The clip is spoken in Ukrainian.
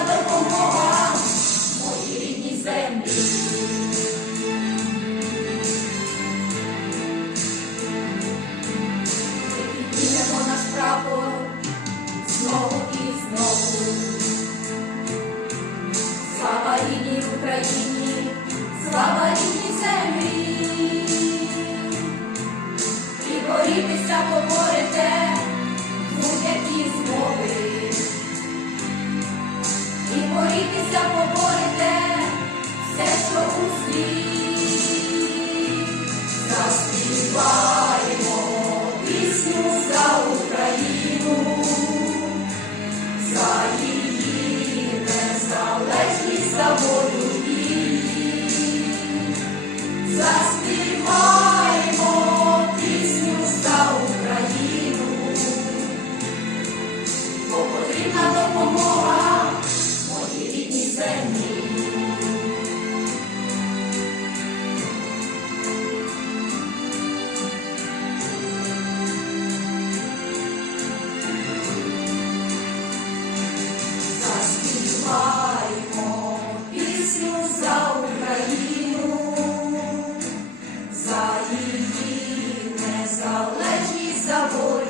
допомога моїй рідній землі. Піднімемо наш прапор знову і знову. Слава рідній Україні, слава рідній землі. І борітися поборете будь-які змоги. Christmas. незалежність завод.